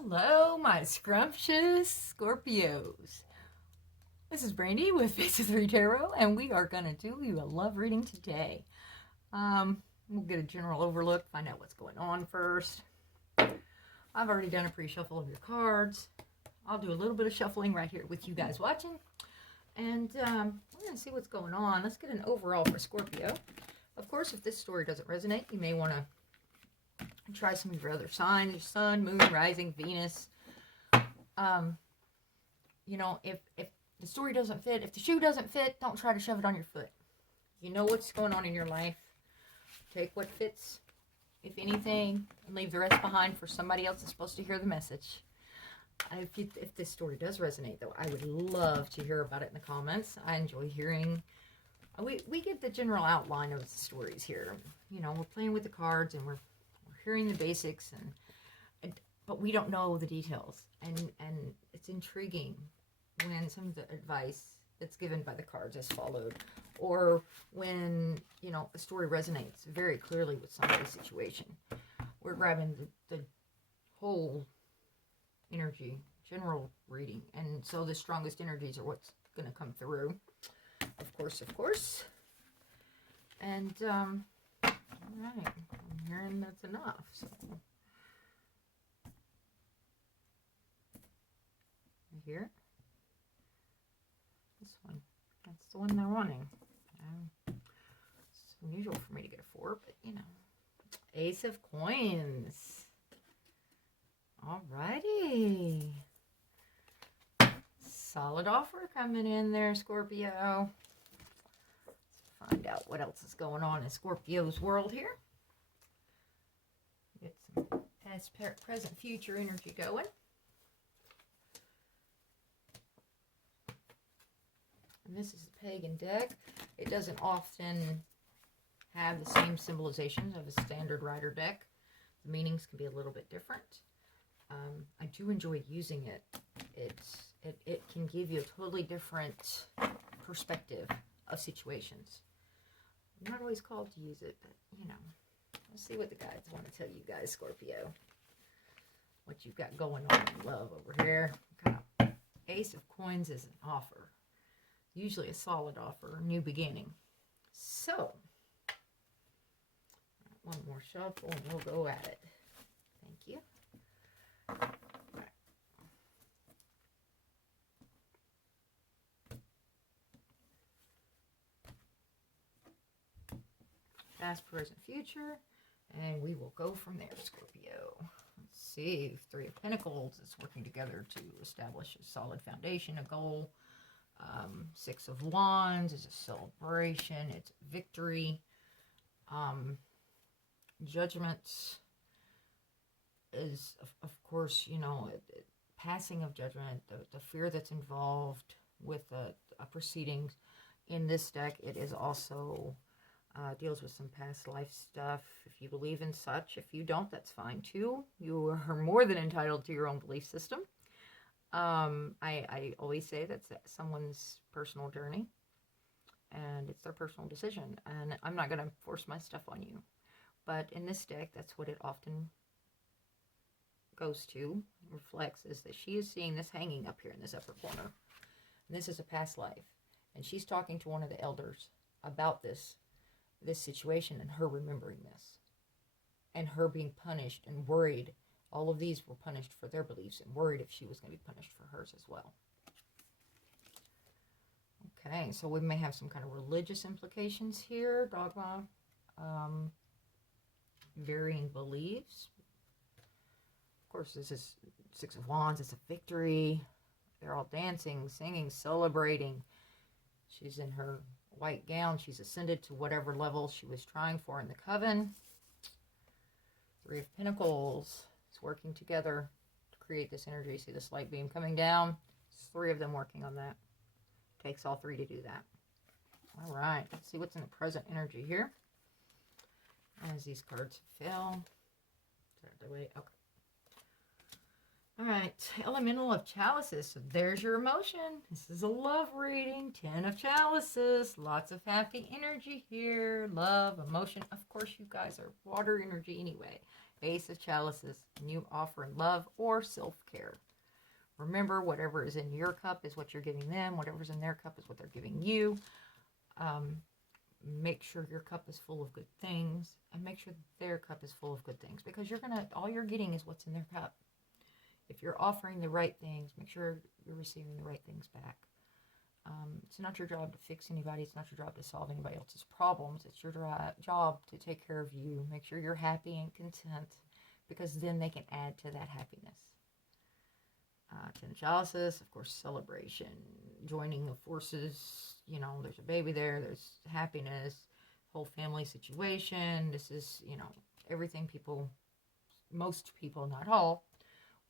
Hello, my scrumptious Scorpios. This is Brandy with Faces 3 Tarot, and we are going to do you a love reading today. We'll get a general overlook, find out what's going on first. I've already done a pre-shuffle of your cards. I'll do a little bit of shuffling right here with you guys watching. And we're going to see what's going on. Let's get an overall for Scorpio. Of course, if this story doesn't resonate, you may want to try some of your other signs, your sun, moon, rising, Venus. You know, if the story doesn't fit, if the shoe doesn't fit, don't try to shove it on your foot. You know what's going on in your life. Take what fits, if anything, and leave the rest behind for somebody else that's supposed to hear the message. If this story does resonate, though, I would love to hear about it in the comments. I enjoy hearing. We get the general outline of the stories here. You know, we're playing with the cards and we're hearing the basics, but we don't know the details, and it's intriguing when some of the advice that's given by the cards is followed, or when, you know, a story resonates very clearly with somebody's situation. We're grabbing the whole energy, general reading, and so the strongest energies are what's going to come through, of course. And all right, I'm hearing that's enough. So you hear it? This one, that's the one they're wanting. It's unusual for me to get a 4, but you know, Ace of Coins. All righty, solid offer coming in there, Scorpio. Find out what else is going on in Scorpio's world here. Get some past, present, future energy going. And this is the pagan deck. It doesn't often have the same symbolizations of a standard rider deck. The meanings can be a little bit different. I do enjoy using it. It can give you a totally different perspective of situations. I'm not always called to use it, but, you know, let's see what the guides want to tell you guys, Scorpio. What you've got going on in love over here. Ace of Coins is an offer. Usually a solid offer, new beginning. So, one more shuffle and we'll go at it. Thank you. Past, present, future, and we will go from there, Scorpio. Let's see, 3 of Pentacles is working together to establish a solid foundation, a goal. 6 of Wands is a celebration, it's victory. Judgment is, of course, you know, passing of judgment, the fear that's involved with a proceedings. In this deck, it is also deals with some past life stuff, if you believe in such. If you don't, that's fine too. You are more than entitled to your own belief system. I always say that's someone's personal journey, and it's their personal decision, and I'm not going to force my stuff on you. But in this deck, that's what it often goes to, reflects, is that she is seeing this hanging up here in this upper corner. And this is a past life, and she's talking to one of the elders about this situation, and her remembering this, and her being punished and worried. All of these were punished for their beliefs and worried if she was going to be punished for hers as well. Okay, so we may have some kind of religious implications here, dogma, varying beliefs. Of course, this is 6 of Wands, it's a victory. They're all dancing, singing, celebrating. She's in her white gown. She's ascended to whatever level she was trying for in the coven. 3 of Pentacles. It's working together to create this energy. See this light beam coming down? It's 3 of them working on that. Takes all 3 to do that. All right. Let's see what's in the present energy here. As these cards fell. Okay. All right, Elemental of Chalices. So there's your emotion. This is a love reading. 10 of Chalices. Lots of happy energy here. Love, emotion. Of course, you guys are water energy anyway. Ace of Chalices, you offering love or self-care. Remember, whatever is in your cup is what you're giving them. Whatever's in their cup is what they're giving you. Make sure your cup is full of good things, and make sure their cup is full of good things, because all you're getting is what's in their cup. If you're offering the right things, make sure you're receiving the right things back. It's not your job to fix anybody. It's not your job to solve anybody else's problems. It's your job to take care of you. Make sure you're happy and content, because then they can add to that happiness. Ten of Chalices, of course, celebration, joining of forces. You know, there's a baby there. There's happiness, whole family situation. This is, you know, everything most people, not all,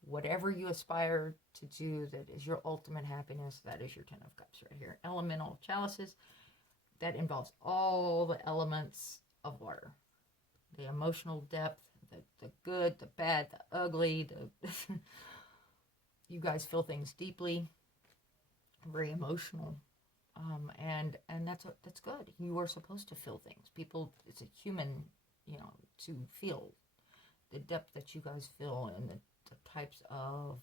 whatever you aspire to do that is your ultimate happiness, that is your Ten of Cups right here. Elemental Chalices, that involves all the elements of water. The emotional depth, the good, the bad, the ugly, you guys feel things deeply, very emotional. And that's good. You are supposed to feel things. People, it's a human, you know, to feel the depth that you guys feel, and the types of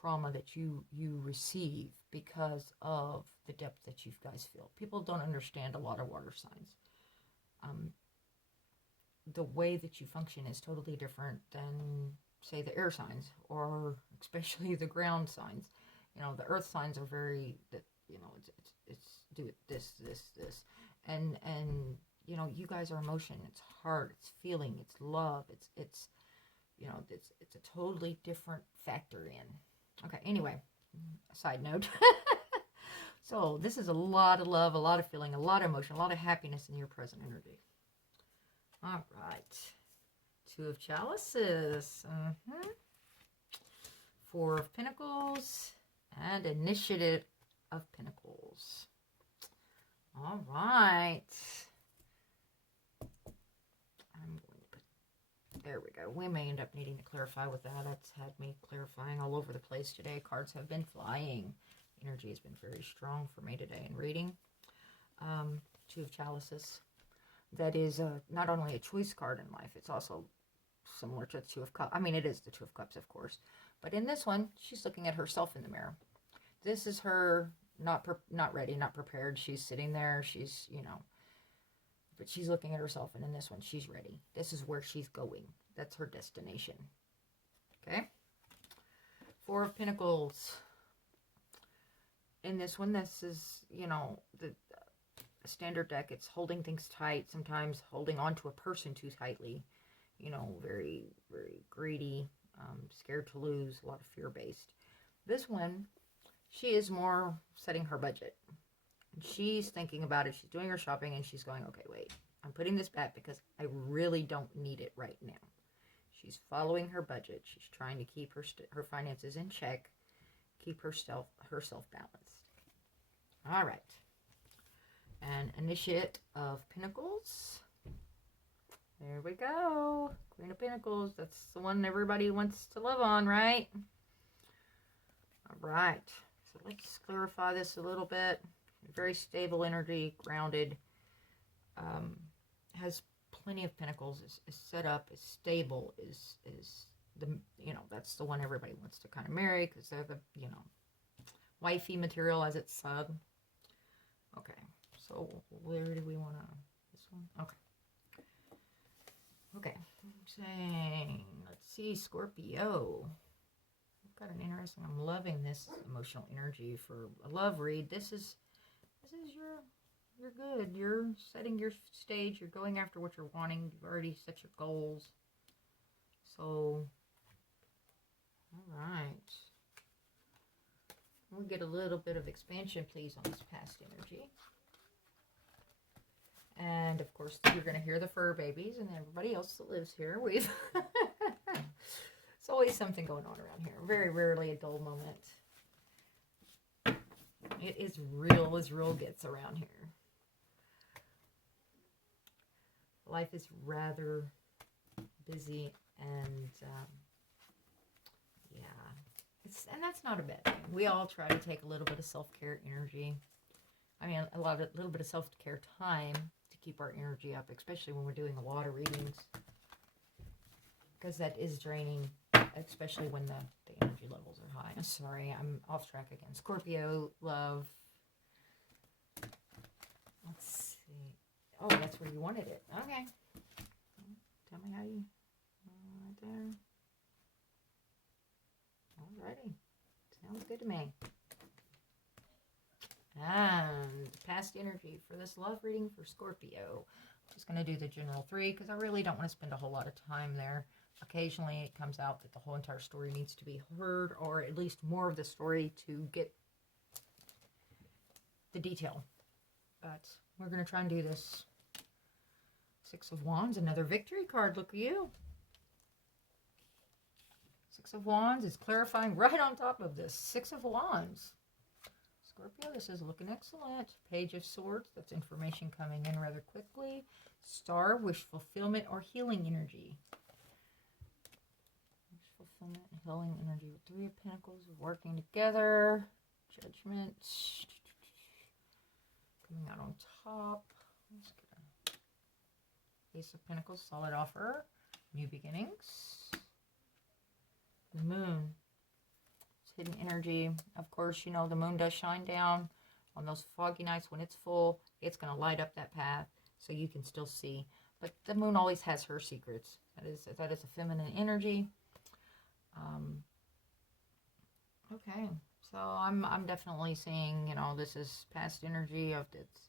trauma that you receive because of the depth that you guys feel. People don't understand a lot of water signs. The way that you function is totally different than, say, the air signs, or especially the ground signs. You know, the earth signs are very, that, you know, it's do it this, and you know, you guys are emotion. It's heart, it's feeling, it's love, it's you know, it's a totally different factor in. Okay, anyway, side note. So this is a lot of love, a lot of feeling, a lot of emotion, a lot of happiness in your present energy. All right. Two of Chalices. Four of Pentacles. And Initiative of Pentacles. All right. There we go. We may end up needing to clarify with that. That's had me clarifying all over the place today. Cards have been flying. Energy has been very strong for me today in reading. Two of Chalices. That is not only a choice card in life, it's also similar to the Two of Cups. I mean, it is the Two of Cups, of course. But in this one, she's looking at herself in the mirror. This is her not ready, not prepared. She's sitting there. She's, you know, but she's looking at herself. And in this one, she's ready. This is where she's going. That's her destination. Okay? Four of Pentacles. In this one, this is, you know, the standard deck. It's holding things tight, sometimes holding on to a person too tightly, you know, very, very greedy, scared to lose, a lot of fear-based. This one, she is more setting her budget. She's thinking about it. She's doing her shopping, and she's going, okay, wait, I'm putting this back because I really don't need it right now. She's following her budget. She's trying to keep her finances in check, keep herself balanced. All right. And Initiate of Pentacles. There we go. Queen of Pentacles. That's the one everybody wants to love on, right? All right. So let's clarify this a little bit. Very stable energy, grounded. Has plenty of pentacles. Is set up. Is stable. Is the, you know, that's the one everybody wants to kind of marry, because they're the, you know, wifey material, as it's said. Okay. So where do we want to, this one? Okay. Okay. Saying, let's see, Scorpio. I've got an interesting, I'm loving this emotional energy for a love read. This is you're good. You're setting your stage. You're going after what you're wanting. You've already set your goals. So, all right. We'll get a little bit of expansion, please, on this past energy. And, of course, you're going to hear the fur babies and everybody else that lives here. We've it's always something going on around here. Very rarely a dull moment. It is real as real gets around here. Life is rather busy, and yeah, and that's not a bad thing. We all try to take a little bit of self-care energy. I mean, a little bit of self-care time to keep our energy up, especially when we're doing a lot of readings. because that is draining, especially when the energy levels are high. Sorry, I'm off track again. Scorpio, love. Let's see. Oh, that's where you wanted it. Okay. Tell me how you... Right there. Alrighty. Sounds good to me. And past energy for this love reading for Scorpio. Just going to do the general 3 because I really don't want to spend a whole lot of time there. Occasionally it comes out that the whole entire story needs to be heard, or at least more of the story to get the detail. But we're going to try and do this. 6 of Wands, another victory card. Look at you. 6 of Wands is clarifying right on top of this. 6 of Wands. Scorpio, this is looking excellent. Page of Swords, that's information coming in rather quickly. Star, wish fulfillment or healing energy. Wish fulfillment and healing energy with 3 of Pentacles working together. Judgment. Coming out on top. Let's get a Ace of Pentacles, solid offer. New beginnings. The Moon. Hidden energy. Of course, you know, the moon does shine down on those foggy nights when it's full. It's going to light up that path so you can still see. But the moon always has her secrets. That is a feminine energy. Okay, so I'm definitely seeing, you know, this is past energy of it's,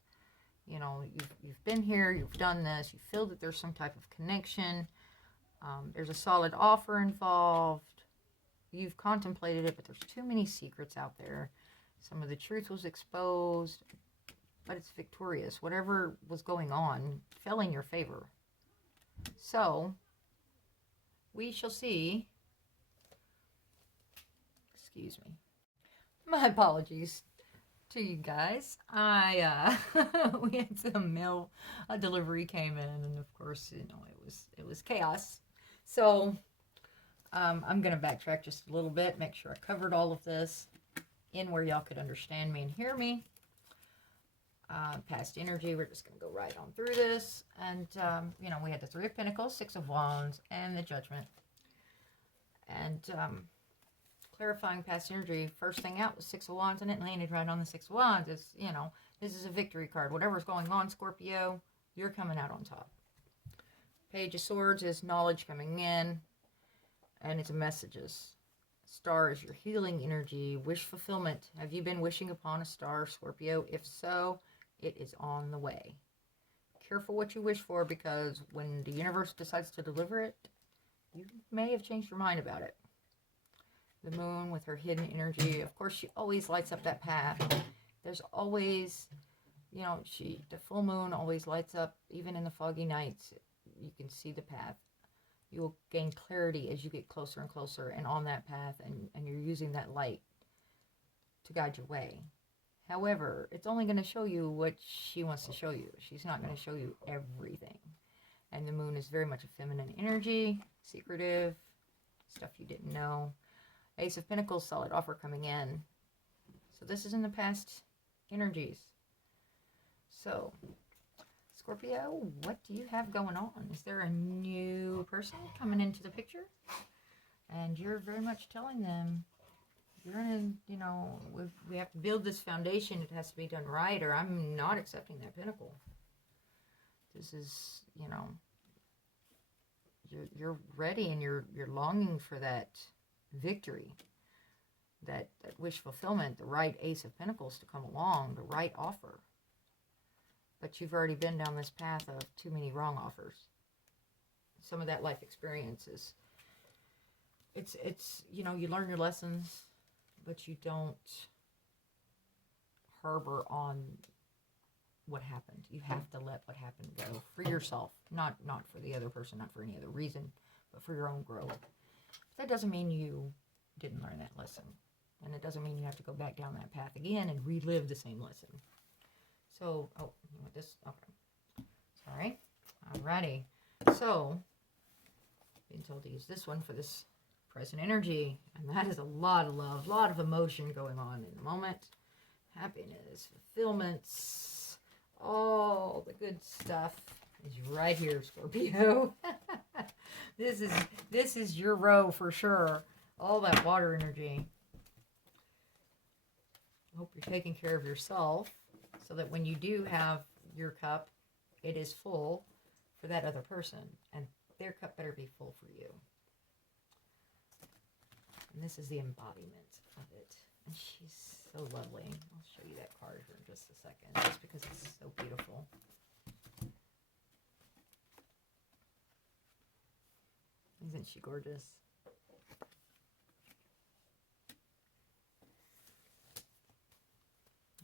you know, you've been here, you've done this, you feel that there's some type of connection. There's a solid offer involved. You've contemplated it, but there's too many secrets out there. Some of the truth was exposed, but it's victorious. Whatever was going on fell in your favor. So, we shall see. Excuse me. My apologies to you guys. We had some mail, a delivery came in, and of course, you know, it was chaos. So, I'm going to backtrack just a little bit, make sure I covered all of this in where y'all could understand me and hear me. Past energy, we're just going to go right on through this. And, you know, we had the 3 of Pentacles, 6 of Wands, and the Judgment. And clarifying past energy, first thing out was 6 of Wands, and it landed right on the 6 of Wands. It's, you know, this is a victory card. Whatever's going on, Scorpio, you're coming out on top. Page of Swords is knowledge coming in. And it's messages. Star is your healing energy. Wish fulfillment. Have you been wishing upon a star, Scorpio? If so, it is on the way. Careful what you wish for, because when the universe decides to deliver it, you may have changed your mind about it. The moon with her hidden energy. Of course, she always lights up that path. There's always, you know, the full moon always lights up, even in the foggy nights. You can see the path. You will gain clarity as you get closer and closer and on that path, and you're using that light to guide your way. However, it's only going to show you what she wants to show you. She's not going to show you everything. And the moon is very much a feminine energy, secretive, stuff you didn't know. Ace of Pentacles, solid offer coming in. So this is in the past energies. So, Scorpio, what do you have going on? Is there a new person coming into the picture? And you're very much telling them, you're in, you know, we have to build this foundation. It has to be done right, or I'm not accepting that pentacle. This is, you know, you're ready, and you're longing for that victory, that wish fulfillment, the right Ace of Pentacles to come along, the right offer. But you've already been down this path of too many wrong offers. Some of that life experiences. It's you know, you learn your lessons, but you don't harbor on what happened. You have to let what happened go for yourself, not for the other person, not for any other reason, but for your own growth. But that doesn't mean you didn't learn that lesson, and it doesn't mean you have to go back down that path again and relive the same lesson. So, oh, you want this? Okay. Sorry. Alrighty. So, being told to use this one for this present energy, and that is a lot of love, a lot of emotion going on in the moment. Happiness, fulfillments, all the good stuff is right here, Scorpio. This is your row for sure. All that water energy. I hope you're taking care of yourself so that when you do have your cup, it is full for that other person, and their cup better be full for you. And this is the embodiment of it. And she's so lovely. I'll show you that card here in just a second, just because it's so beautiful. Isn't she gorgeous?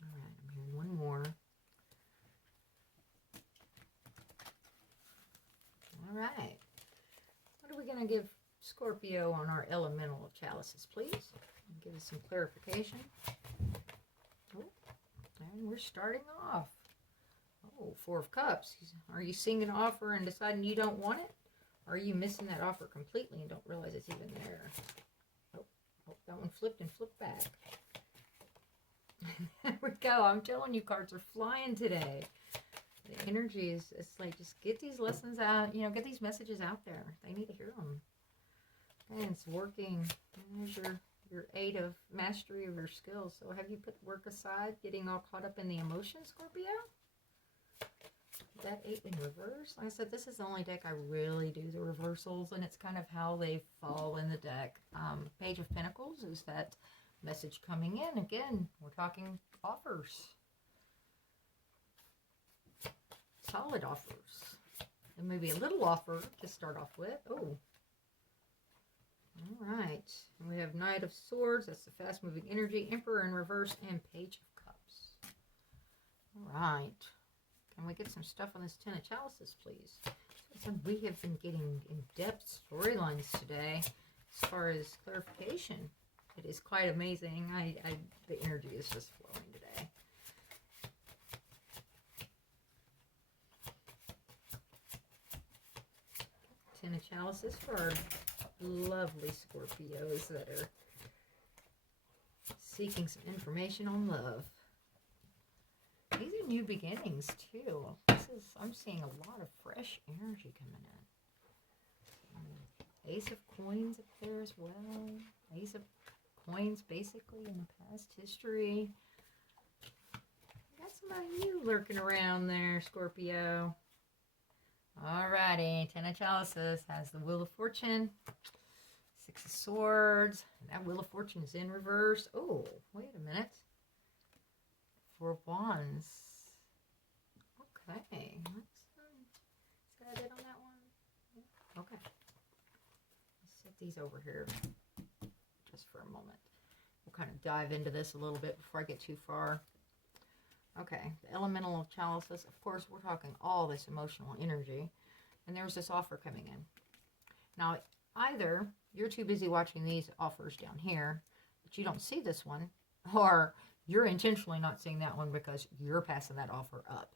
All right, I'm hearing one more. All right. What are we going to give Scorpio on our elemental of chalices, please? Give us some clarification. Oh, and we're starting off. Oh, Four of Cups. Are you seeing an offer and deciding you don't want it? Or are you missing that offer completely and don't realize it's even there? Oh, that one flipped and flipped back. There we go. I'm telling you, cards are flying today. The energy is, it's like, just get these lessons out, get these messages out there. They need to hear them. And it's working. There's your 8 of mastery of your skills. So have you put work aside, getting all caught up in the emotions, Scorpio? That 8 in reverse. Like I said, this is the only deck I really do the reversals, and it's kind of how they fall in the deck. Page of Pentacles is that message coming in. Again, we're talking offers. Solid offers. And maybe a little offer to start off with. Oh. All right. And we have Knight of Swords. That's the fast-moving energy. Emperor in reverse and Page of Cups. All right. Can we get some stuff on this Ten of Chalices, please? So we have been getting in-depth storylines today as far as clarification. It is quite amazing. The energy is just flowing today. Ten of Chalices for our lovely Scorpios that are seeking some information on love. These are new beginnings too. I'm seeing a lot of fresh energy coming in. Ace of Coins up there as well. Ace of Coins basically in the past history. Got somebody new lurking around there, Scorpio. Alrighty, Ten of Chalices has the Wheel of Fortune. 6 of Swords. And that Wheel of Fortune is in reverse. Oh, wait a minute. 4 of Wands. Okay. Is that it on that one? Yeah. Okay. Let's set these over here just for a moment. We'll kind of dive into this a little bit before I get too far. Okay. The Elemental of Chalices. Of course, we're talking all this emotional energy. And there's this offer coming in. Now, either you're too busy watching these offers down here, but you don't see this one, or you're intentionally not seeing that one because you're passing that offer up.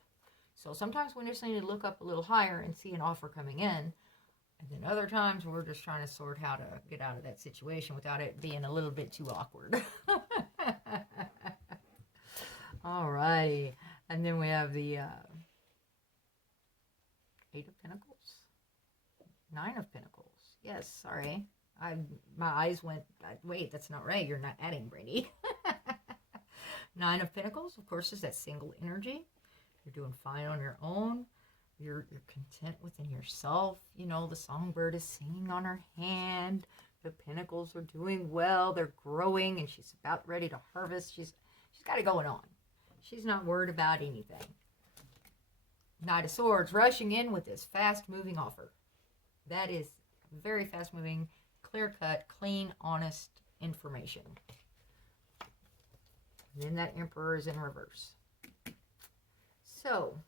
So sometimes we just need to look up a little higher and see an offer coming in. And then other times we're just trying to sort how to get out of that situation without it being a little bit too awkward. Alrighty. And then we have the 8 of Pentacles. 9 of Pentacles. Yes, sorry. My eyes went, wait, that's not right. You're not adding, Brady. 9 of Pentacles, of course, is that single energy. You're doing fine on your own. You're content within yourself. The songbird is singing on her hand. The Pentacles are doing well. They're growing, and she's about ready to harvest. She's got it going on. She's not worried about anything. Knight of Swords rushing in with this fast-moving offer. That is very fast-moving, clear-cut, clean, honest information. And then that Emperor is in reverse. So,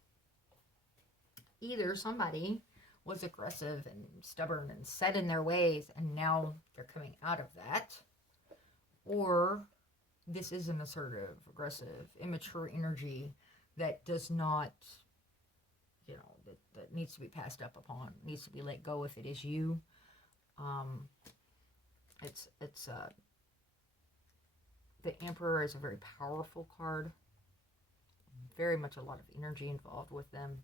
either somebody was aggressive and stubborn and set in their ways, and now they're coming out of that, or this is an assertive, aggressive, immature energy that does not, that needs to be passed up upon, needs to be let go if it is you. The Emperor is a very powerful card. Very much a lot of energy involved with them.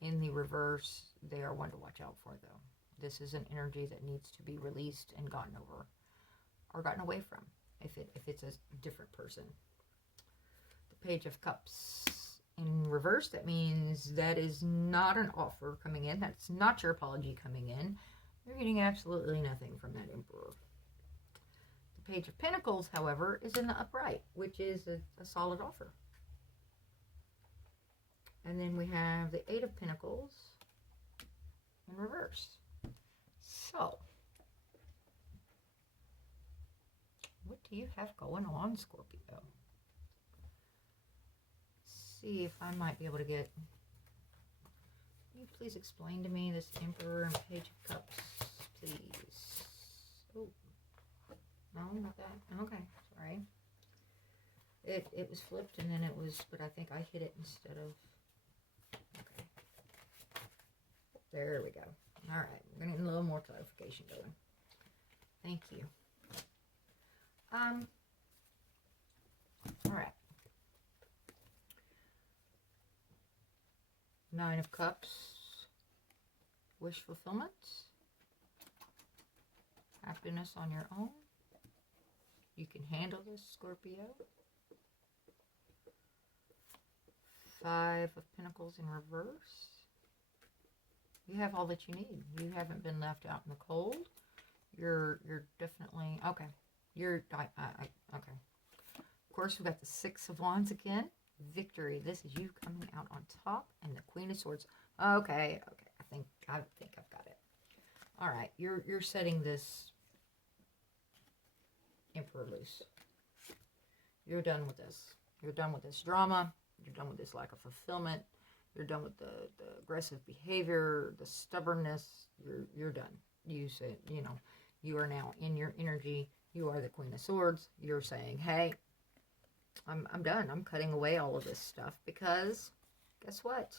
In the reverse, they are one to watch out for, though. This is an energy that needs to be released and gotten over or gotten away from if it's a different person. The Page of Cups in reverse, that means that is not an offer coming in. That's not your apology coming in. You're getting absolutely nothing from that Emperor. The Page of Pentacles, however, is in the upright, which is a solid offer. And then we have the Eight of Pentacles in reverse. So, what do you have going on, Scorpio? See if I might be able to get... Can you please explain to me this Emperor and Page of Cups, please? Oh, no, not that. Okay, sorry. It was flipped and then it was, but I think I hit it instead of... Okay. There we go. All right, we're going to get a little more clarification going. Thank you. All right. Nine of Cups. Wish fulfillment. Happiness on your own. You can handle this, Scorpio. Five of Pentacles in reverse. You have all that you need. You haven't been left out in the cold. You're definitely okay. Okay. Of course, we've got the Six of Wands again. Victory. This is you coming out on top, and the Queen of Swords. Okay. I think I've got it. All right. You're setting this Emperor loose. You're done with this. You're done with this drama. You're done with this lack of fulfillment. You're done with the aggressive behavior, the stubbornness. You're done. You say, you are now in your energy. You are the Queen of Swords. You're saying, hey, I'm done. I'm cutting away all of this stuff because guess what?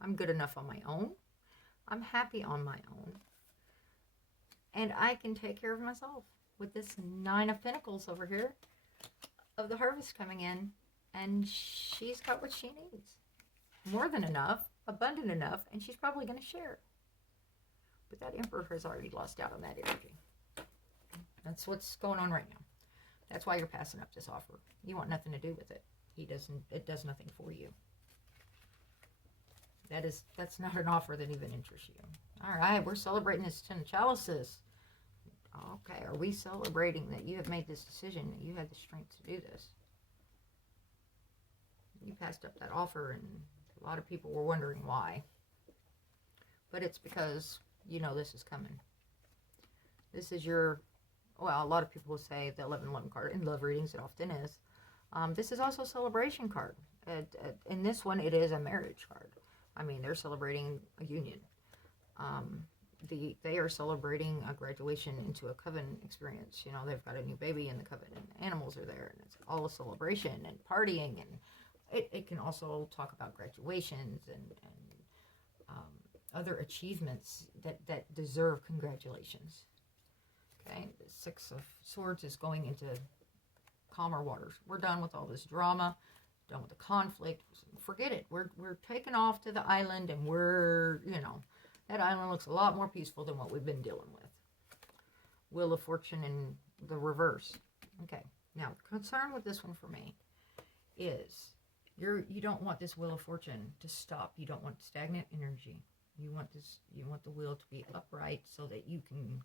I'm good enough on my own. I'm happy on my own. And I can take care of myself with this Nine of Pentacles over here of the harvest coming in. And she's got what she needs. More than enough, abundant enough, and she's probably going to share. But that Emperor has already lost out on that energy. That's what's going on right now. That's why you're passing up this offer. You want nothing to do with it. It does nothing for you. That's not an offer that even interests you. All right, we're celebrating this Ten of Chalices. Okay, are we celebrating that you have made this decision, that you had the strength to do this? You passed up that offer, and a lot of people were wondering why. But it's because you know this is coming. This is your, well, a lot of people will say the 11-11 card. In love readings, it often is. This is also a celebration card. In this one, it is a marriage card. I mean, they're celebrating a union. They are celebrating a graduation into a coven experience. You know, they've got a new baby in the coven, and animals are there, and it's all a celebration and partying, and it can also talk about graduations and other achievements that deserve congratulations. Okay, the Six of Swords is going into calmer waters. We're done with all this drama, done with the conflict. Forget it. We're taking off to the island, and we're, that island looks a lot more peaceful than what we've been dealing with. Wheel of Fortune in the reverse. Okay, now the concern with this one for me is you don't want this Wheel of Fortune to stop. You don't want stagnant energy. You want the wheel to be upright so that you can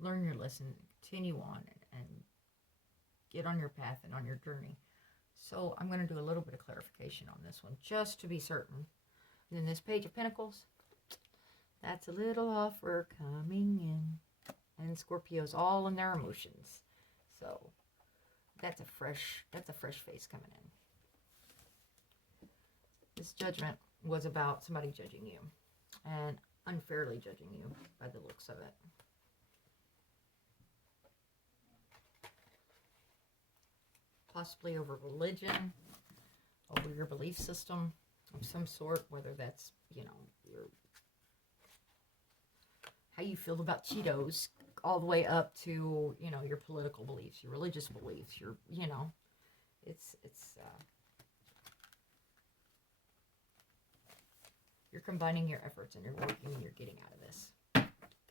learn your lesson, continue on, and get on your path and on your journey. So I'm going to do a little bit of clarification on this one, just to be certain. And then this Page of Pentacles, that's a little offer coming in. And Scorpio's all in their emotions. So that's a fresh face coming in. This judgment was about somebody judging you and unfairly judging you by the looks of it. Possibly over religion, over your belief system of some sort, whether that's, your how you feel about Cheetos, all the way up to, your political beliefs, your religious beliefs, your, you're combining your efforts and you're working and you're getting out of this.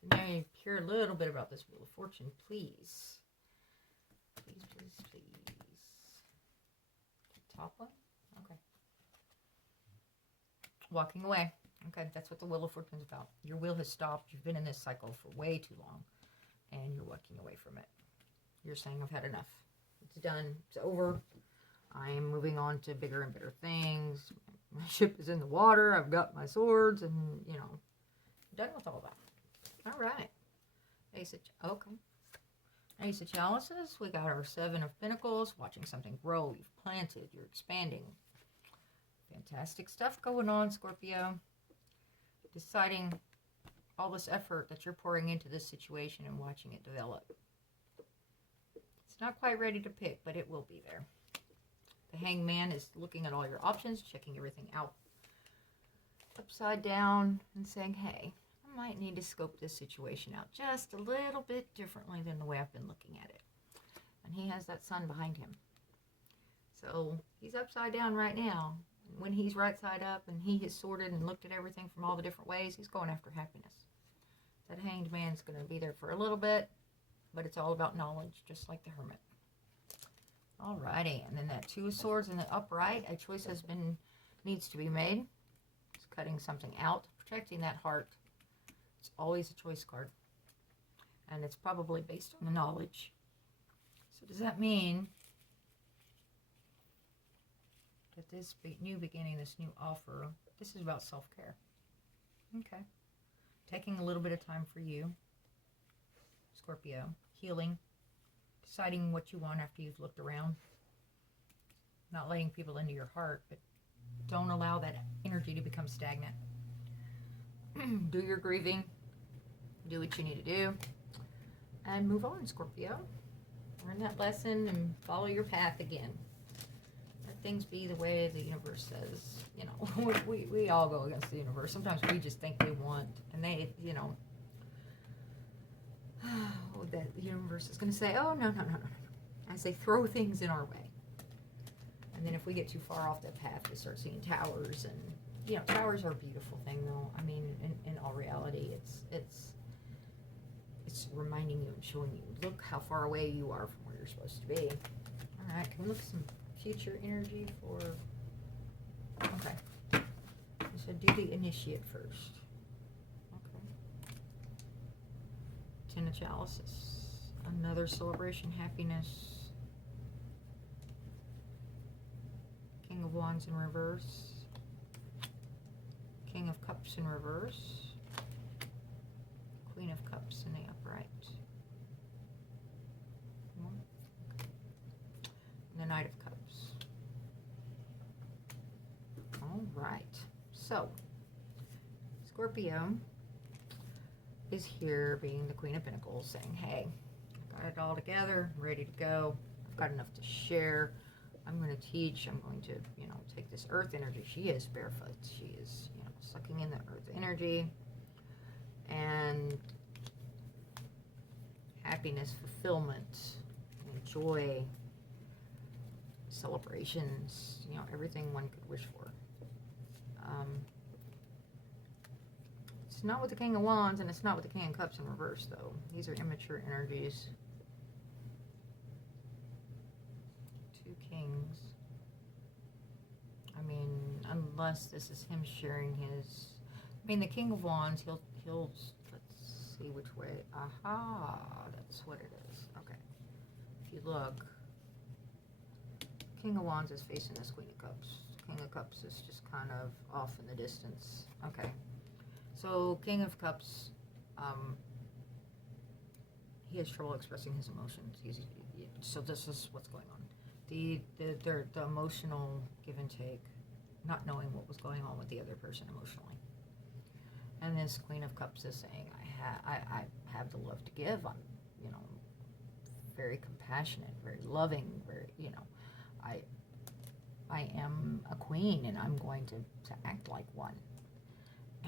Can I hear a little bit about this Wheel of Fortune, please? Please, please, please. Top one? Okay. Walking away. Okay, that's what the Wheel of Fortune is about. Your wheel has stopped. You've been in this cycle for way too long, and you're walking away from it. You're saying, I've had enough. It's done. It's over. I am moving on to bigger and better things. My ship is in the water. I've got my swords, and, you know, done with all that. All right. Ace of Chalices. We got our Seven of Pentacles. Watching something grow. You've planted. You're expanding. Fantastic stuff going on, Scorpio. Deciding all this effort that you're pouring into this situation and watching it develop. It's not quite ready to pick, but it will be there. The Hangman is looking at all your options, checking everything out upside down and saying, hey, I might need to scope this situation out just a little bit differently than the way I've been looking at it. And he has that sun behind him. So he's upside down right now. When he's right side up and he has sorted and looked at everything from all the different ways, he's going after happiness. That Hanged Man's going to be there for a little bit, but it's all about knowledge, just like the Hermit. Alrighty, and then that Two of Swords in the upright, a choice needs to be made. It's cutting something out, protecting that heart. It's always a choice card, and it's probably based on the knowledge. So does that mean that this new beginning, this new offer, this is about self-care? Okay. Taking a little bit of time for you, Scorpio. Healing. Deciding what you want after you've looked around. Not letting people into your heart, but don't allow that energy to become stagnant. Do your grieving. Do what you need to do. And move on, Scorpio. Learn that lesson and follow your path again. Let things be the way the universe says. You know, we all go against the universe. Sometimes we just think they want, and they, you know, that the universe is going to say, oh, no, as they throw things in our way. And then if we get too far off that path, we start seeing towers. And, you know, towers are a beautiful thing, though. I mean, in all reality, it's reminding you and showing you, look how far away you are from where you're supposed to be. All right, can we look at some future energy for... Okay. I said do the initiate first. Ten of Chalices. Another celebration, happiness. King of Wands in reverse. King of Cups in reverse. Queen of Cups in the upright. And the Knight of Cups. All right. So, Scorpio is here being the Queen of Pentacles, saying, hey, I've got it all together, I'm ready to go, I've got enough to share, I'm going to teach, I'm going to, you know, take this earth energy. She is barefoot, she is, you know, sucking in the earth energy, and happiness, fulfillment, and joy, celebrations, you know, everything one could wish for. It's not with the King of Wands, and it's not with the King of Cups in reverse, though. These are immature energies. Two Kings. I mean, unless this is him sharing his... I mean, the King of Wands, he'll let's see which way. Aha, that's what it is. Okay. If you look, King of Wands is facing this Queen of Cups. King of Cups is just kind of off in the distance. Okay. So, King of Cups, he has trouble expressing his emotions. So this is what's going on. The emotional give and take, not knowing what was going on with the other person emotionally. And this Queen of Cups is saying, I have the love to give. I'm, you know, very compassionate, very loving, very, you know, I am a queen, and I'm going to act like one.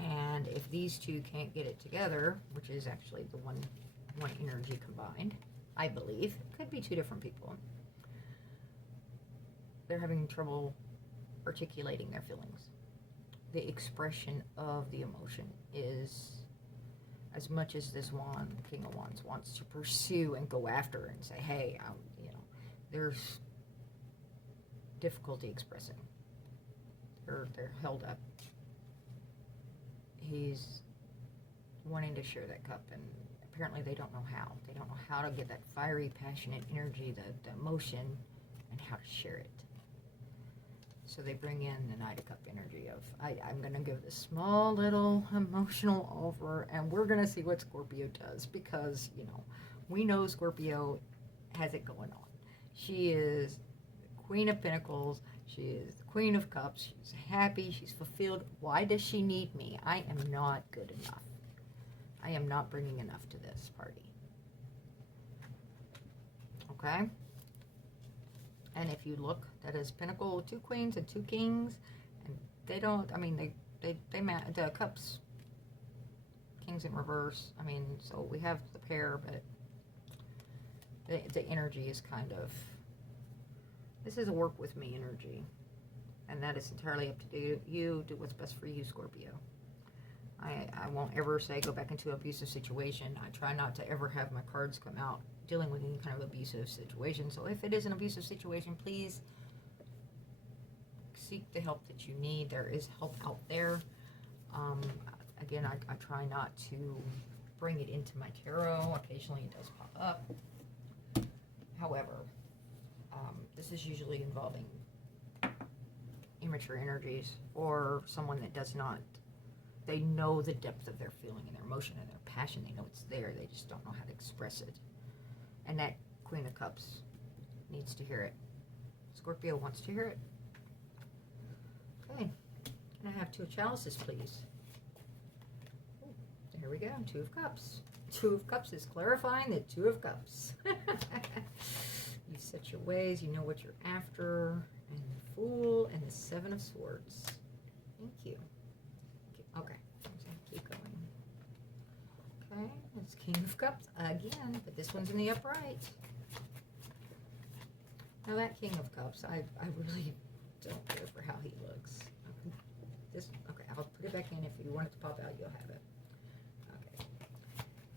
And if these two can't get it together, which is actually the one energy combined, I believe, it could be two different people, they're having trouble articulating their feelings. The expression of the emotion is as much as this wand, King of Wands, wants to pursue and go after and say, hey, you know, there's difficulty expressing. They're held up. He's wanting to share that cup, and apparently they don't know how. They don't know how to get that fiery, passionate energy, the emotion, and how to share it. So they bring in the Knight of Cup energy of, I'm going to give this small little emotional offer, and we're going to see what Scorpio does, because, you know, we know Scorpio has it going on. She is the Queen of Pentacles. She is the Queen of Cups. She's happy. She's fulfilled. Why does she need me? I am not good enough. I am not bringing enough to this party. Okay? And if you look, that is Pentacle, 2 Queens and 2 Kings, and they don't, I mean, they match, the Cups, Kings in reverse, I mean, so we have the pair, but the energy is kind of, this is a work with me energy, and that is entirely up to you. Do what's best for you, Scorpio. I won't ever say go back into an abusive situation. I try not to ever have my cards come out dealing with any kind of abusive situation. So if it is an abusive situation, please seek the help that you need. There is help out there. Again, I try not to bring it into my tarot. Occasionally it does pop up. However, this is usually involving immature energies or someone that does not, they know the depth of their feeling and their emotion and their passion. They know it's there. They just don't know how to express it. And that Queen of Cups needs to hear it. Scorpio wants to hear it. Okay. Can I have 2 of Chalices, please? Ooh, there we go. 2 of Cups. 2 of Cups is clarifying the 2 of Cups. You set your ways. You know what you're after. And the Fool and the 7 of Swords. Thank you. Okay. Keep going. Okay. It's King of Cups again, but this one's in the upright. Now that King of Cups, I really don't care for how he looks. Okay, I'll put it back in. If you want it to pop out, you'll have it. Okay.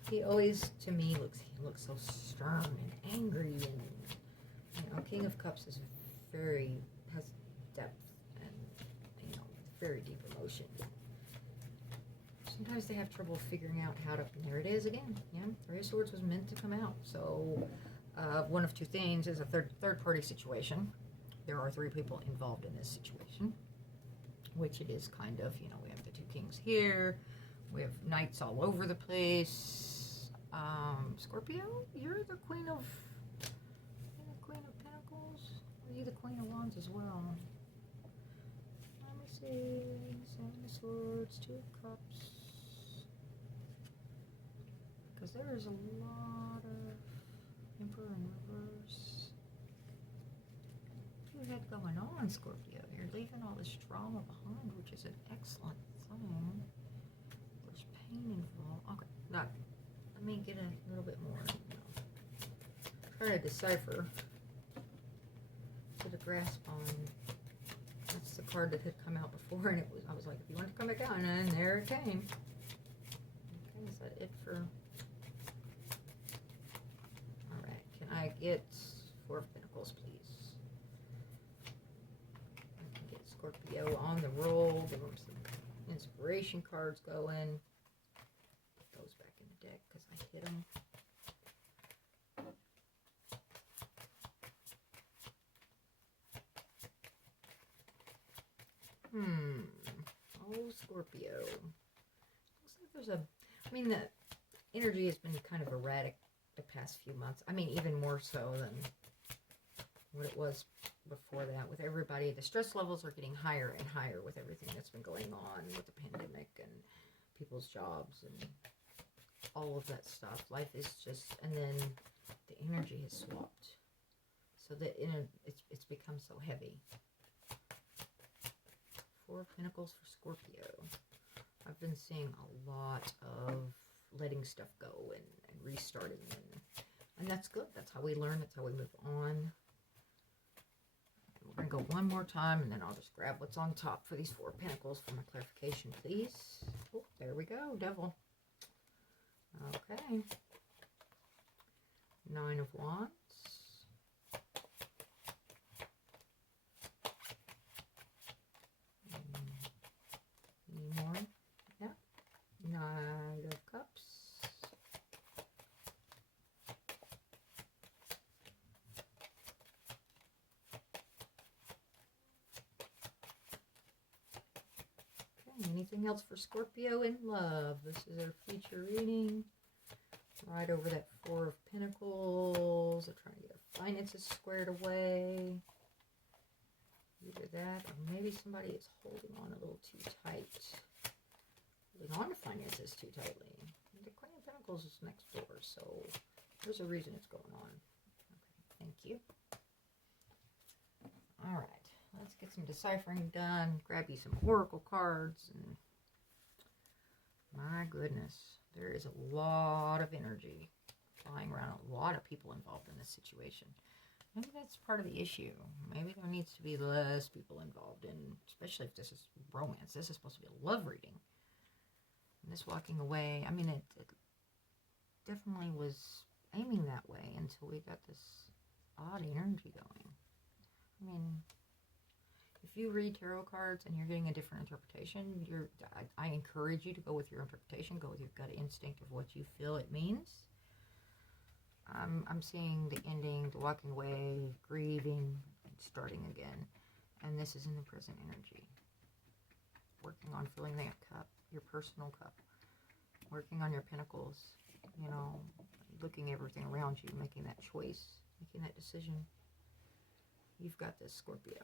He always, to me, he looks so stern and angry, and you know, King of Cups is has depth and, you know, very deep emotion. Sometimes they have trouble figuring out how to, there it is again. Yeah, Three of Swords was meant to come out. So one of 2 things is a third party situation. There are 3 people involved in this situation, which it is kind of, you know, we have the 2 kings here. We have knights all over the place. Scorpio, you're the Queen of Pentacles. Are you the Queen of Wands as well? Let me see. 7 of Swords, 2 of Cups. Because there is a lot of Emperor in reverse. What you had going on, Scorpio? You're leaving all this drama behind, which is an excellent thing. There's pain involved. Okay, now let me get a little bit more. Try to decipher, get a grasp on. That's the card that had come out before, and I was like, if you want to come back out, and there it came. Okay, is that it for? All right, can I get 4 of Pentacles, please? I can get Scorpio on the roll. Give them some inspiration cards going. Put those back in the deck because I hit them. Oh, Scorpio. Looks like there's I mean, the energy has been kind of erratic the past few months. I mean, even more so than what it was before that. With everybody, the stress levels are getting higher and higher with everything that's been going on with the pandemic and people's jobs and all of that stuff. Life is just, and then the energy has swapped. So that it's become so heavy. 4 of Pentacles for Scorpio. I've been seeing a lot of letting stuff go and restarting, and that's good. That's how we learn. That's how we move on. We're going to go one more time, and then I'll just grab what's on top for these 4 Pentacles for my clarification, please. Oh, there we go, Devil. Okay. 9 of Wands. Any more? Yeah. Knight of Cups. Okay, anything else for Scorpio in love? This is our future reading. Right over that 4 of Pentacles. They're trying to get their finances squared away. Either that, or maybe somebody is holding on a little too tight. Holding on to finances too tightly. The Queen of Pentacles is next door, so there's a reason it's going on. Okay, thank you. All right, let's get some deciphering done. Grab you some oracle cards. And my goodness, there is a lot of energy flying around. A lot of people involved in this situation. Maybe that's part of the issue. Maybe there needs to be less people involved in, especially if this is romance. This is supposed to be a love reading. And this walking away, I mean, it definitely was aiming that way until we got this odd energy going. I mean, if you read tarot cards and you're getting a different interpretation, I encourage you to go with your interpretation, go with your gut instinct of what you feel it means. I'm seeing the ending, the walking away, grieving, starting again. And this is in the present energy. Working on filling that cup, your personal cup. Working on your pentacles, you know, looking at everything around you, making that choice, making that decision. You've got this, Scorpio.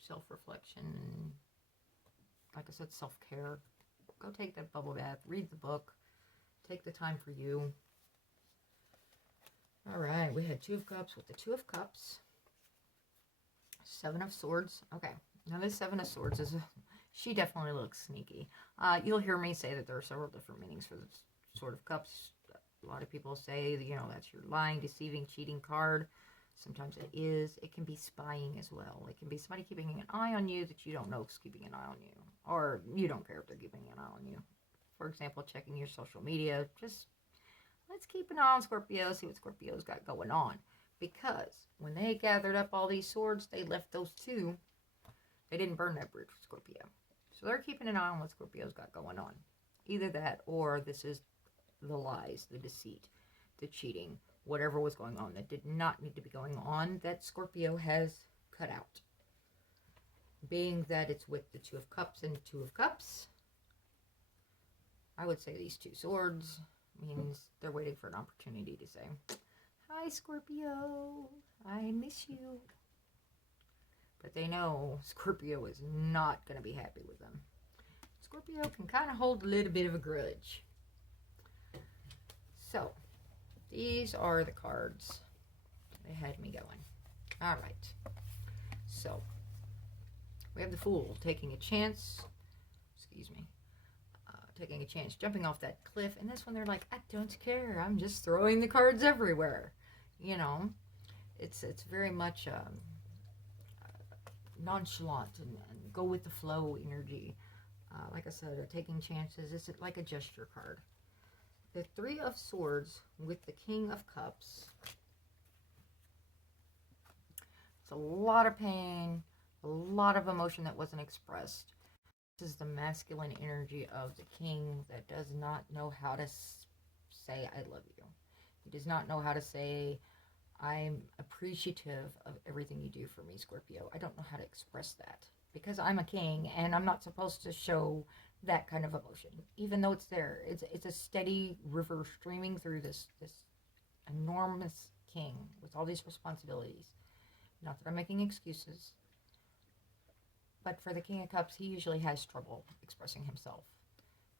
Self-reflection, like I said, self-care. Go take that bubble bath, read the book. Take the time for you. All right, we had 2 of Cups with the 2 of Cups. 7 of Swords. Okay, now this 7 of Swords is, she definitely looks sneaky. You'll hear me say that there are several different meanings for the Sword of Cups. A lot of people say, you know, that's your lying, deceiving, cheating card. Sometimes it is. It can be spying as well. It can be somebody keeping an eye on you that you don't know is keeping an eye on you. Or you don't care if they're keeping an eye on you. For example, checking your social media. Just let's keep an eye on Scorpio, see what Scorpio's got going on. Because when they gathered up all these swords, they left those 2. They didn't burn that bridge with Scorpio. So they're keeping an eye on what Scorpio's got going on. Either that or this is the lies, the deceit, the cheating, whatever was going on that did not need to be going on that Scorpio has cut out. Being that it's with the 2 of Cups and 2 of Cups, I would say these 2 swords means they're waiting for an opportunity to say, hi, Scorpio, I miss you. But they know Scorpio is not going to be happy with them. Scorpio can kind of hold a little bit of a grudge. So, these are the cards. They had me going. All right. So, we have the Fool taking a chance. Excuse me. Taking a chance, jumping off that cliff. And this one, they're like, I don't care. I'm just throwing the cards everywhere. You know, it's very much nonchalant and go with the flow energy. Like I said, taking chances. It's like a gesture card. The 3 of Swords with the King of Cups. It's a lot of pain, a lot of emotion that wasn't expressed. This is the masculine energy of the king that does not know how to say, I love you. He does not know how to say, I'm appreciative of everything you do for me, Scorpio. I don't know how to express that because I'm a king and I'm not supposed to show that kind of emotion, even though it's there. It's a steady river streaming through this enormous king with all these responsibilities. Not that I'm making excuses. But for the King of Cups, he usually has trouble expressing himself,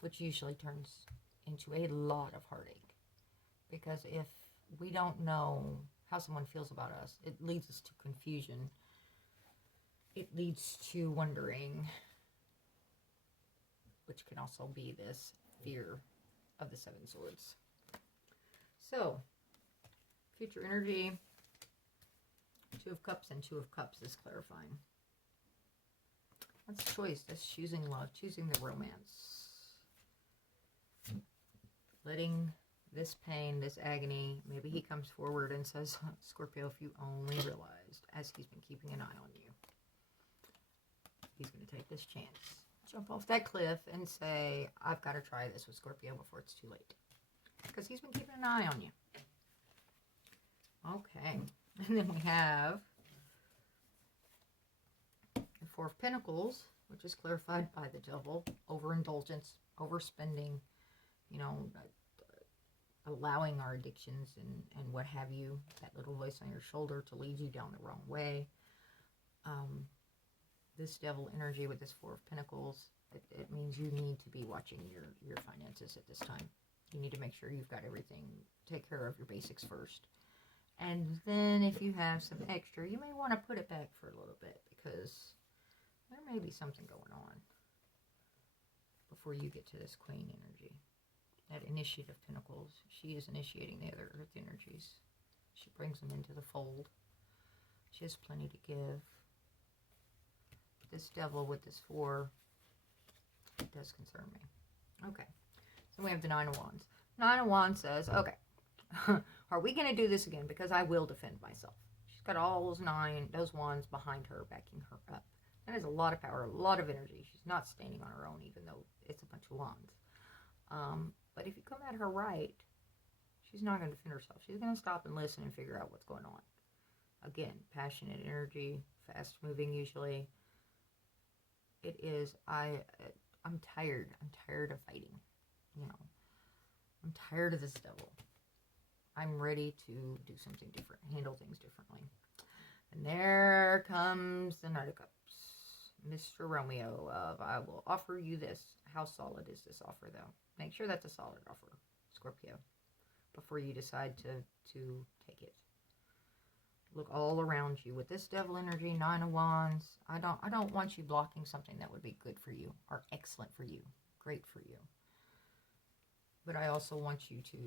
which usually turns into a lot of heartache. Because if we don't know how someone feels about us, it leads us to confusion. It leads to wondering, which can also be this fear of the 7 swords. So, future energy, 2 of Cups and 2 of Cups is clarifying. That's choice. That's choosing love, choosing the romance. letting this pain, this agony, maybe he comes forward and says, Scorpio, if you only realized, as he's been keeping an eye on you, he's going to take this chance, jump off that cliff and say, I've got to try this with Scorpio before it's too late. Because he's been keeping an eye on you. Okay. And then we have the Four of Pentacles, which is clarified by the Devil. Overindulgence, overspending, you know, allowing our addictions and what have you. That little voice on your shoulder to lead you down the wrong way. This Devil energy with this Four of Pentacles, it means you need to be watching your finances at this time. You need to make sure you've got everything, take care of your basics first. And then if you have some extra, you may want to put it back for a little bit because there may be something going on before you get to this Queen energy. That Initiative of Pentacles, she is initiating the other Earth energies. She brings them into the fold. She has plenty to give. This Devil with this Four, it does concern me. Okay. So we have the Nine of Wands. Nine of Wands says, okay, are we going to do this again? Because I will defend myself. She's got all those wands behind her, backing her up. That is a lot of power, a lot of energy. She's not standing on her own, even though it's a bunch of wands. But if you come at her right, she's not going to defend herself. She's going to stop and listen and figure out what's going on. Again, passionate energy, fast moving usually. It is, I'm tired. I'm tired of fighting. You know, I'm tired of this Devil. I'm ready to do something different, handle things differently. And there comes the Knight of Cups. Mr. Romeo of, I will offer you this. How solid is this offer, though? Make sure that's a solid offer, Scorpio, before you decide to take it. Look all around you with this Devil energy, Nine of Wands. I don't want you blocking something that would be good for you or excellent for you, great for you. But I also want you to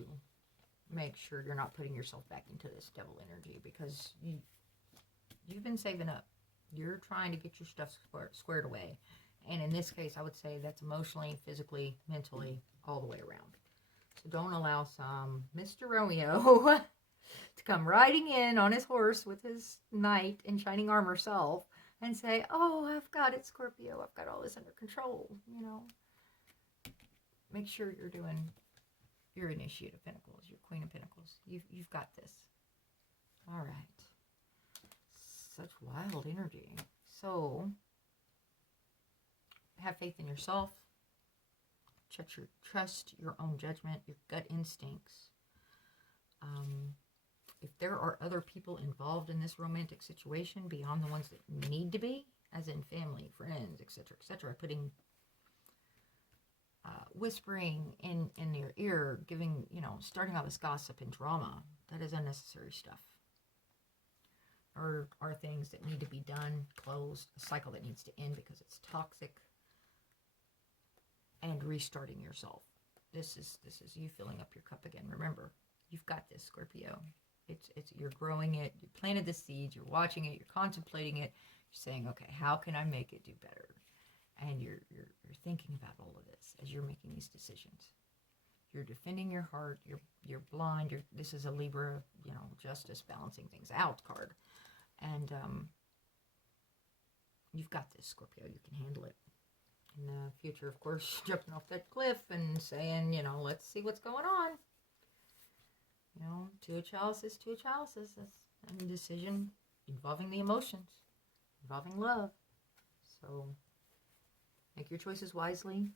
make sure you're not putting yourself back into this Devil energy because you've been saving up. You're trying to get your stuff squared away. And in this case, I would say that's emotionally, physically, mentally, all the way around. So don't allow some Mr. Romeo to come riding in on his horse with his knight in shining armor self and say, oh, I've got it, Scorpio. I've got all this under control, you know. Make sure you're doing your Initiate of Pentacles, your Queen of Pentacles. You've got this. All right. Such wild energy. So, have faith in yourself. Trust your own judgment, your gut instincts. If there are other people involved in this romantic situation beyond the ones that need to be, as in family, friends, etc., putting whispering in your ear, giving, starting all this gossip and drama, that is unnecessary stuff. Or are things that need to be done, closed, a cycle that needs to end because it's toxic, and restarting yourself. This is you filling up your cup again. Remember, you've got this, Scorpio. It's you're growing it. You planted the seeds. You're watching it. You're contemplating it. You're saying, okay, how can I make it do better? And you're thinking about all of this as you're making these decisions. You're defending your heart. You're blind. This is a Libra, justice, balancing things out card. And you've got this, Scorpio. You can handle it. In the future, of course, jumping off that cliff and saying, let's see what's going on. Two of chalices. And a decision involving the emotions, involving love. So make your choices wisely.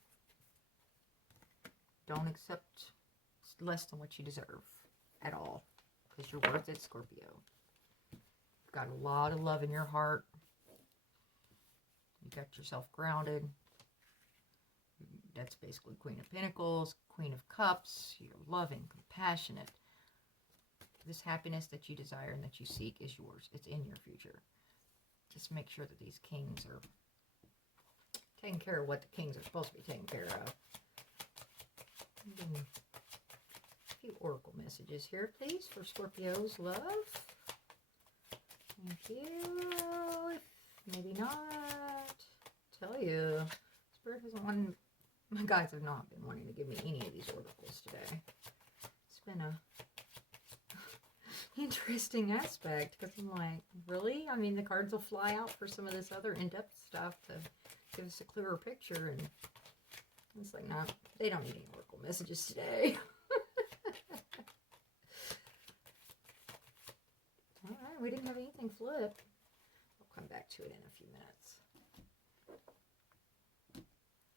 Don't accept less than what you deserve at all, because you're worth it, Scorpio. You've got a lot of love in your heart. You got yourself grounded. That's basically Queen of Pentacles, Queen of Cups. You're loving, compassionate. This happiness that you desire and that you seek is yours. It's in your future. Just make sure that these kings are taking care of what the kings are supposed to be taking care of. A few oracle messages here, please, for Scorpio's love. Thank you. Maybe not. Tell you, Spirit doesn't want My guys have not been wanting to give me any of these oracles today. It's been a interesting aspect because I'm like, really? I mean, the cards will fly out for some of this other in-depth stuff to give us a clearer picture, and it's like, no, they don't need any oracle messages today. All right, we didn't have anything flip. We'll come back to it in a few minutes.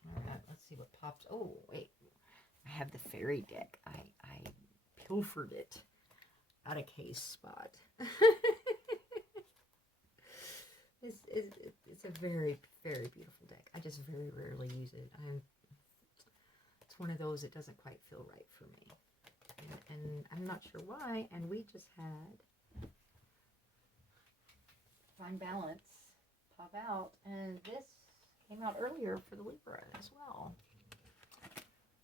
All right, let's see what pops. Oh, wait. I have the fairy deck. I pilfered it out of case spot. It's a very, very beautiful deck. I just very rarely use it. It's one of those that doesn't quite feel right for me. And I'm not sure why. And we just had Find Balance pop out. And this came out earlier for the Libra as well.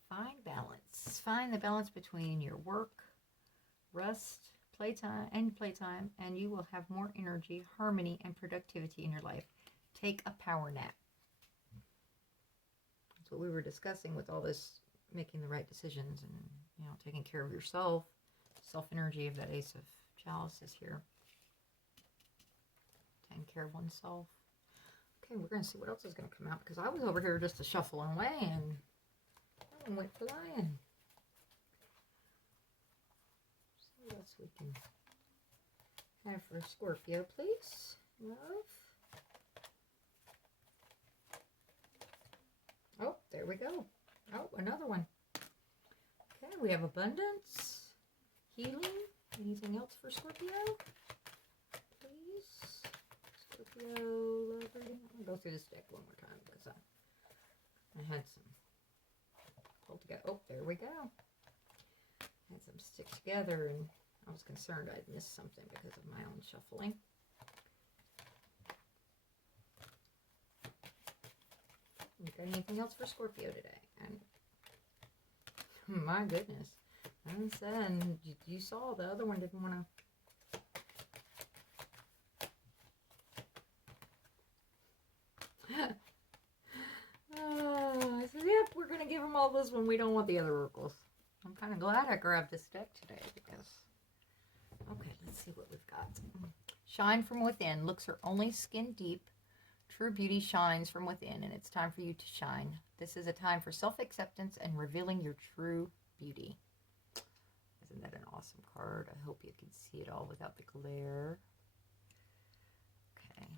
Find balance. Find the balance between your work, rest, playtime, and you will have more energy, harmony, and productivity in your life. Take a power nap. That's what we were discussing with all this, making the right decisions and, you know, taking care of yourself. Self-energy of that Ace of Chalices here. Taking care of oneself. Okay, we're going to see what else is going to come out, because I was over here just to shuffle away and I went flying. See what else we can have for Scorpio, please. Love. Oh, there we go. Oh, another one. Okay, we have abundance, healing. Anything else for Scorpio? Please. Scorpio, love reading. I'm going to go through this deck one more time because I had some pulled together. Oh, there we go. Had some stick together, and I was concerned I'd missed something because of my own shuffling. You got anything else for Scorpio today? And my goodness, I said you saw the other one didn't want to. I said, yep, we're going to give them all this one. We don't want the other oracles. I'm kind of glad I grabbed this deck today because... Okay, let's see what we've got. Shine from within. Looks are only skin deep. True beauty shines from within, and it's time for you to shine. This is a time for self-acceptance and revealing your true beauty. Isn't that an awesome card? I hope you can see it all without the glare. Okay.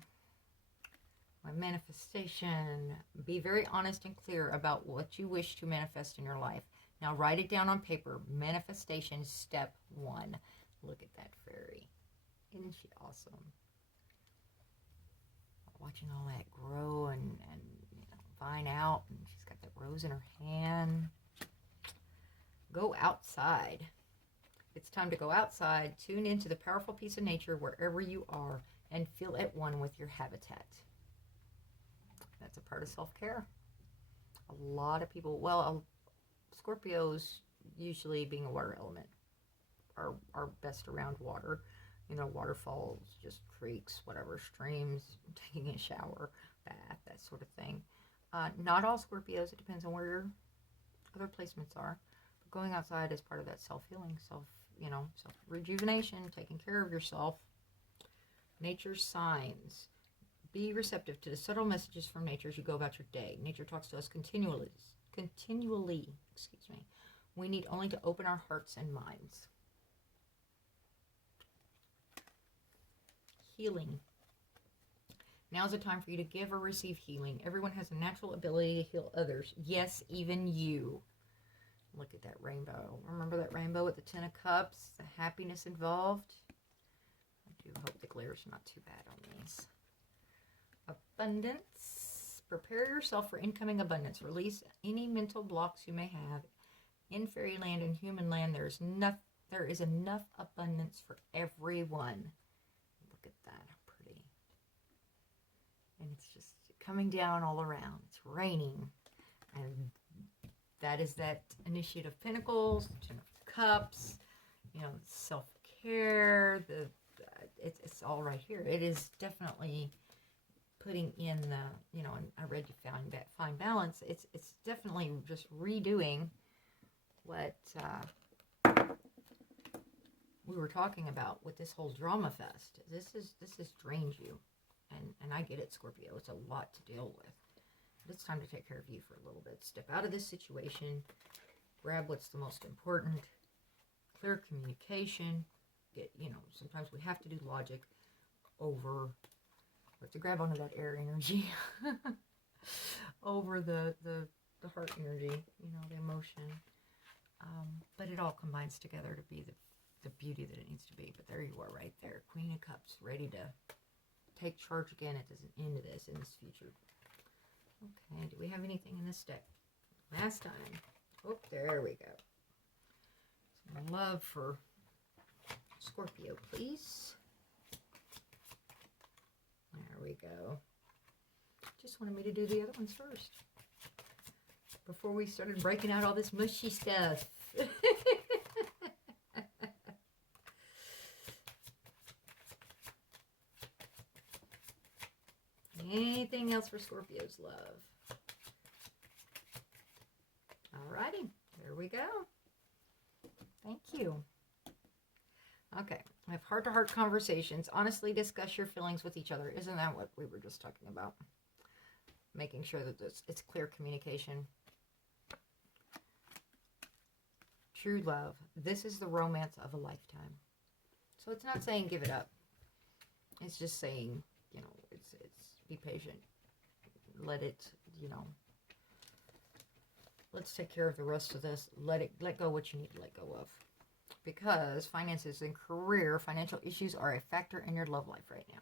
My manifestation. Be very honest and clear about what you wish to manifest in your life. Now write it down on paper. Manifestation step 1. Look at that fairy. Isn't she awesome? Watching all that grow and you know, vine out, and she's got that rose in her hand. Go outside. It's time to go outside, tune into the powerful piece of nature wherever you are, and feel at one with your habitat. That's a part of self-care. A lot of people, well, Scorpios, usually being a water element, are best around water. You know, waterfalls, just creeks, whatever, streams, taking a shower, bath, that sort of thing. Not all Scorpios. It depends on where your other placements are. But going outside is part of that self-healing, self-rejuvenation, taking care of yourself. Nature's signs. Be receptive to the subtle messages from nature as you go about your day. Nature talks to us continually. We need only to open our hearts and minds. Healing. Now's the time for you to give or receive healing. Everyone has a natural ability to heal others. Yes, even you. Look at that rainbow. Remember that rainbow with the 10 of Cups? The happiness involved? I do hope the glare's not too bad on these. Abundance. Prepare yourself for incoming abundance. Release any mental blocks you may have. In fairyland and human land, there is enough abundance for everyone. Look at that, how pretty. And it's just coming down all around. It's raining. And that is that Initiate of Pentacles, Ten of Cups, you know, self-care. It's all right here. It is definitely putting in the, you know, and I read you found that fine balance. It's definitely just redoing what we were talking about with this whole drama fest. This has drained you, and I get it, Scorpio. It's a lot to deal with. But it's time to take care of you for a little bit. Step out of this situation. Grab what's the most important. Clear communication. Get, you know, sometimes we have to do logic over, or to grab onto that air energy over the heart energy, you know, the emotion. But it all combines together to be the beauty that it needs to be. But there you are right there. Queen of Cups, ready to take charge again at this end of this, in this future. Okay, do we have anything in this deck? Last time. Oh, there we go. Some love for Scorpio, please. There we go. Just wanted me to do the other ones first, before we started breaking out all this mushy stuff. Anything else for Scorpio's love? Alrighty, there we go. Thank you. Okay, have heart-to-heart conversations. Honestly, discuss your feelings with each other. Isn't that what we were just talking about? Making sure that it's clear communication. True love. This is the romance of a lifetime. So it's not saying give it up. It's just saying, you know, it's be patient. Let it, you know, let's take care of the rest of this. Let go what you need to let go of. Because finances and career, financial issues are a factor in your love life right now.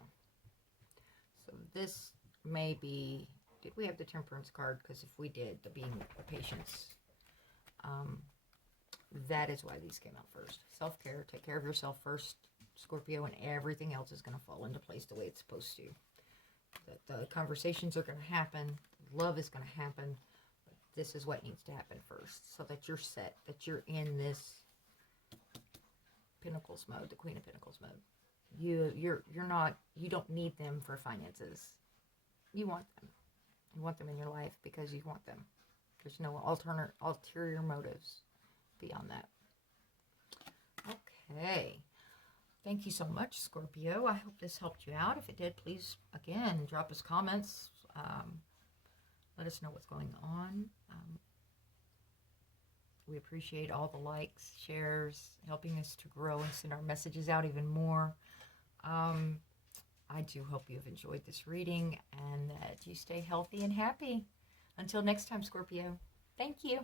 So this may be, did we have the Temperance card? Because if we did, the being the patience, that is why these came out first. Self-care, take care of yourself first, Scorpio, and everything else is going to fall into place the way it's supposed to. That the conversations are going to happen, love is going to happen, but this is what needs to happen first, so that you're set, that you're in this Pentacles mode, the Queen of Pentacles mode. You're not, you don't need them for finances. You want them. You want them in your life because you want them. There's no ulterior motives beyond that. Okay. Thank you so much, Scorpio. I hope this helped you out. If it did, please, again, drop us comments. Let us know what's going on. We appreciate all the likes, shares, helping us to grow and send our messages out even more. I do hope you've enjoyed this reading and that you stay healthy and happy. Until next time, Scorpio. Thank you.